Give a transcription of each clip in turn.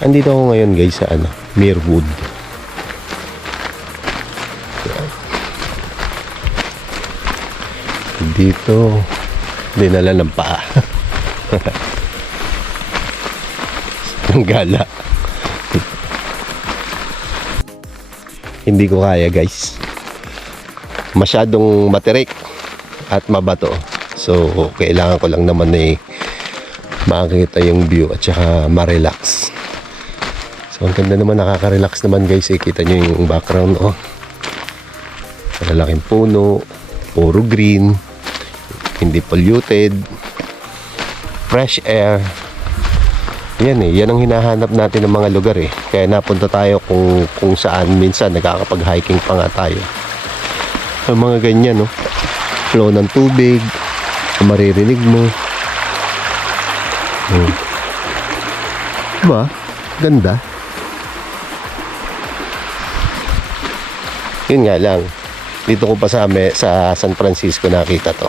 Andito ako ngayon guys sa Mirwood. Dito dinala ng paa. Ang gala. Hindi ko kaya guys. Masyadong matirik at mabato. So kailangan ko lang naman makakita yung view at saka ma-relax. So ang ganda naman, nakaka-relax naman guys. Kita nyo yung background, oh. Malalaking puno, puro green, hindi polluted, fresh air. Yan yan ang hinahanap natin ng mga lugar Kaya napunta tayo kung saan minsan nakakapag-hiking pa nga tayo. Ang mga ganyan, no? Flow ng tubig, maririnig mo. Diba? Ganda. Yun nga lang, dito ko pa sa San Francisco nakita to.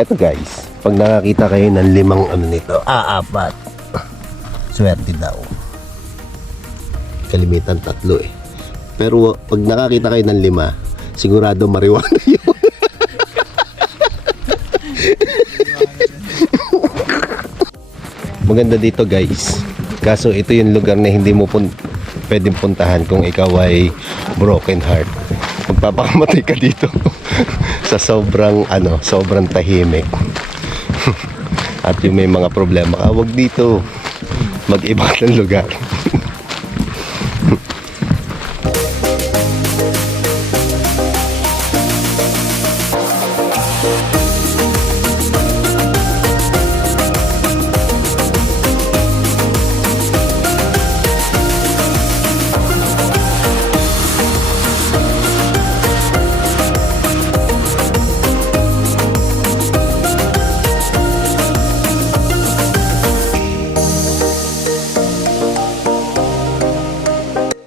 Eto guys, pag nakakita kayo ng 5 nito, 4. Swerte daw. Kalimitan 3 Pero pag nakakita kayo ng 5, sigurado marijuana yun. Maganda dito guys. Kaso ito yung lugar na hindi mo pwedeng puntahan kung ikaw ay broken heart. Magpapakamatay ka dito. Sa sobrang tahimik. At yung may mga problema ka, wag dito, mag-iba ng lugar.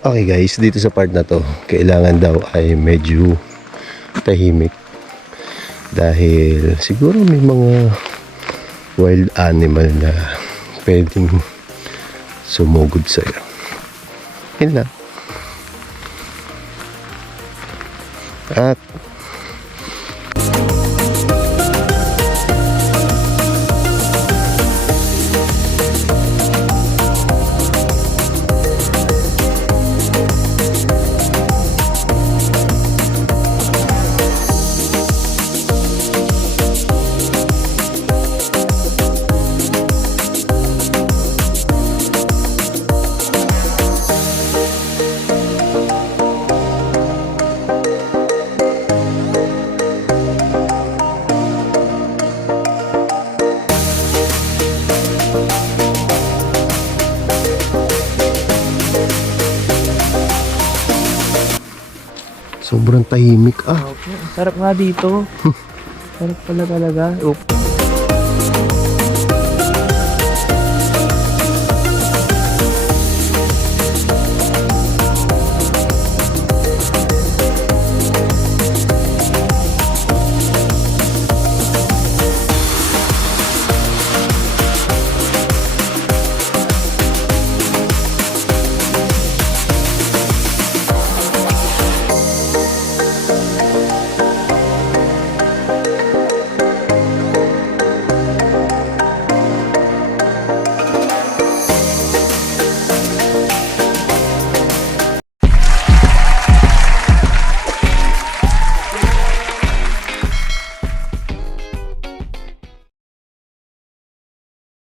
Okay guys, dito sa part na to, kailangan daw ay medyo tahimik. Dahil siguro may mga wild animal na pwedeng sumugod sa'yo. Yun lang. At sobrang tahimik. Sarap nga dito. Sarap pala talaga.